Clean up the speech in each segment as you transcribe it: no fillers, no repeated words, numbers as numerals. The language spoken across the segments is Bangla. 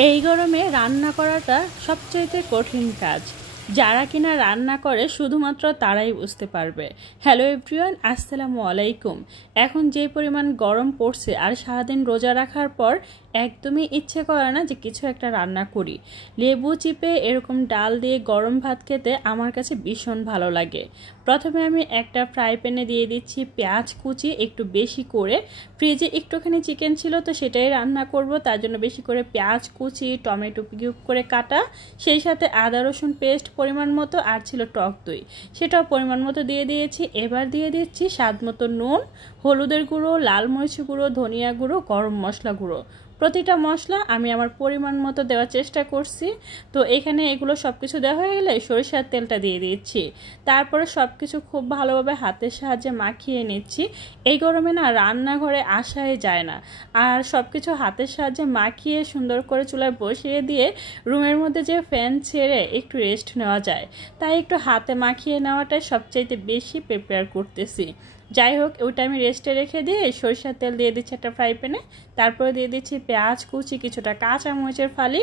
এই গরমে রান্না করাটা সবচাইতে কঠিন কাজ। যারা কিনা রান্না করে শুধুমাত্র তারাই বুঝতে পারবে। হ্যালো এভরিওয়ান, আসসালামু আলাইকুম। এখন যে পরিমাণ গরম পড়ছে আর সারাদিন রোজা রাখার পর একদমই ইচ্ছে করে না যে কিছু একটা রান্না করি। লেবু চিপে এরকম ডাল দিয়ে গরম ভাত খেতে আমার কাছে ভীষণ ভালো লাগে। প্রথমে আমি একটা ফ্রাই প্যানে দিয়ে দিচ্ছি পেঁয়াজ কুচি একটু বেশি করে। ফ্রিজে একটুখানি চিকেন ছিল তো সেটাই রান্না করব, তার জন্য বেশি করে পেঁয়াজ কুচি, টমেটো কিউব করে কাটা, সেই সাথে আদা রসুন পেস্ট পরিমাণ মতো, আর ছিল টক দই, সেটাও পরিমাণ মতো দিয়ে দিয়েছি। এবার দিয়ে দিচ্ছি স্বাদ মতো নুন, হলুদের গুঁড়ো, লাল মরিচ গুঁড়ো, ধনিয়া গুঁড়ো, গরম মশলা গুঁড়ো। প্রতিটা মশলা আমি আমার পরিমাণ মতো দেওয়ার চেষ্টা করছি। তো এখানে এগুলো সব কিছু দেওয়া হয়ে গেলে সরিষার তেলটা দিয়ে দিচ্ছি। তারপরে সব কিছু খুব ভালোভাবে হাতের সাহায্যে মাখিয়ে নিচ্ছি। এই গরমে না রান্নাঘরে আসাই যায় না, আর সব কিছু হাতের সাহায্যে মাখিয়ে সুন্দর করে চুলায় বসিয়ে দিয়ে রুমের মধ্যে যে ফ্যান ছেড়ে একটু রেস্ট নেওয়া যায়, তাই একটু হাতে মাখিয়ে নেওয়াটাই সবচাইতে বেশি প্রিপেয়ার করতেছি। যাই হোক, ওইটা আমি রেস্টে রেখে দিয়ে সরিষার তেল দিয়ে দিচ্ছি একটা ফ্রাই প্যানে। তারপরে দিয়ে দিচ্ছি পেঁয়াজ কুচি, কিছুটা কাঁচা মরিচের ফালি।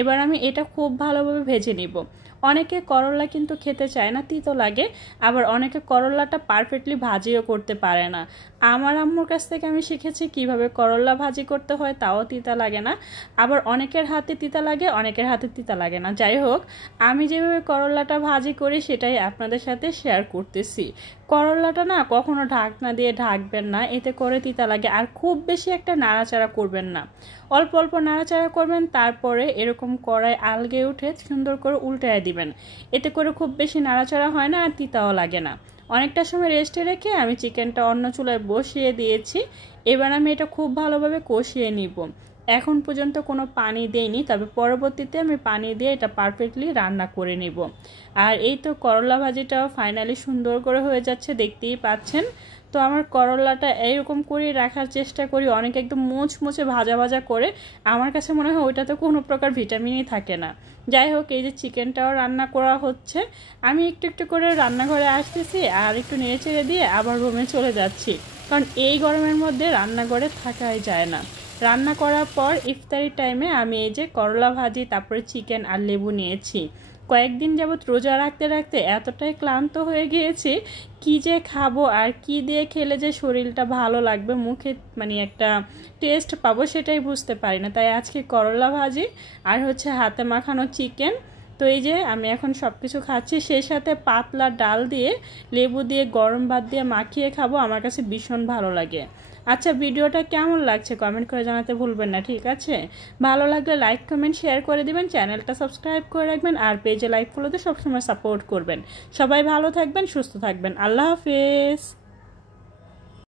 এবার আমি এটা খুব ভালোভাবে ভেজে নিব। অনেকে করলা কিন্তু খেতে চায় না, তিতো লাগে। আবার অনেকে করলাটা পারফেক্টলি ভাজিও করতে পারে না। আমার আম্মুর কাছ থেকে আমি শিখেছি কিভাবে করলা ভাজি করতে হয়, তাও তিতা লাগে না। আবার অনেকের হাতে তিতা লাগে, অনেকের হাতে তিতা লাগে না। যাই হোক, আমি যেভাবে করলাটা ভাজি করি সেটাই আপনাদের সাথে শেয়ার করতেছি। করলাটা না কখনো ঢাকনা দিয়ে ঢাকবেন না, এতে করে তিতা লাগে। আর খুব বেশি একটা নাড়াচাড়া করবেন না, অল্প অল্প নাড়াচাড়া করবেন। তারপরে এরকম কড়াই আলগে উঠে সুন্দর করে উল্টায় দিবেন। এতে করে খুব বেশি নাড়াচাড়া হয় না, আর তিতাও লাগে না। অনেকটা সময় রেস্টে রেখে আমি চিকেনটা অন্য চুলায় বসিয়ে দিয়েছি। এবার আমি এটা খুব ভালোভাবে কষিয়ে নিব। এখন পর্যন্ত কোনো পানি দেইনি, তবে পরবর্তীতে আমি পানি দিয়ে এটা পারফেক্টলি রান্না করে নিব। আর এই তো করলা ভাজিটাও ফাইনালি সুন্দর করে হয়ে যাচ্ছে, দেখতেই পাচ্ছেন। তো আমার করলাটা এইরকম করে রাখার চেষ্টা করি, অনেক একদম মুচমুচে ভাজা ভাজা করে। আমার কাছে মনে হয় ওইটাতে কোনো প্রকার ভিটামিনই থাকে না। যাই হোক, এই যে চিকেনটাও রান্না করা হচ্ছে, আমি একটু একটু করে রান্নাঘরে আসতেছি আর একটু নেড়ে চেড়ে দিয়ে আবার রুমে চলে যাচ্ছি, কারণ এই গরমের মধ্যে রান্নাঘরে থাকাই যায় না। রান্না করার পর ইফতারির টাইমে আমি এই যে করলা ভাজি, তারপরে চিকেন আর লেবু নিয়েছি। কয়েকদিন যাবৎ রোজা রাখতে রাখতে এতটাই ক্লান্ত হয়ে গিয়েছি, কি যে খাবো আর কি দিয়ে খেলে যে শরীরটা ভালো লাগবে, মুখে মানে একটা টেস্ট পাবো সেটাই বুঝতে পারি না। তাই আজকে করলা ভাজি আর হচ্ছে হাতে মাখানো চিকেন। তো এই যে আমি এখন সব কিছু খাচ্ছি, সেই সাথে পাতলা ডাল দিয়ে লেবু দিয়ে গরম ভাত দিয়ে মাখিয়ে খাবো, আমার কাছে ভীষণ ভালো লাগে। আচ্ছা, ভিডিওটা কেমন লাগছে কমেন্ট করে জানাতে ভুলবেন না, ঠিক আছে? ভালো লাগলে লাইক কমেন্ট শেয়ার করে দিবেন, চ্যানেলটা সাবস্ক্রাইব করে রাখবেন, আর পেজে লাইক ফলোতে সবসময় সাপোর্ট করবেন। সবাই ভালো থাকবেন, সুস্থ থাকবেন। আল্লাহ হাফেজ।